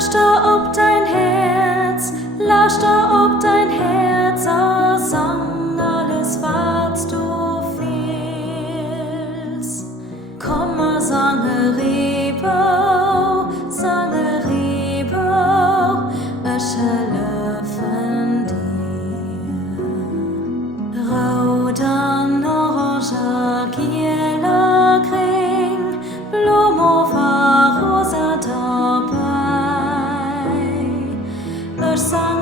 lauscht da ob dein Herz, oh, sang alles, was du fühlst. Komm, sange Ribo, ich helfen dir. Rot an Orange, Giela, Kring, Blumo, Rosa dabei. Ich sang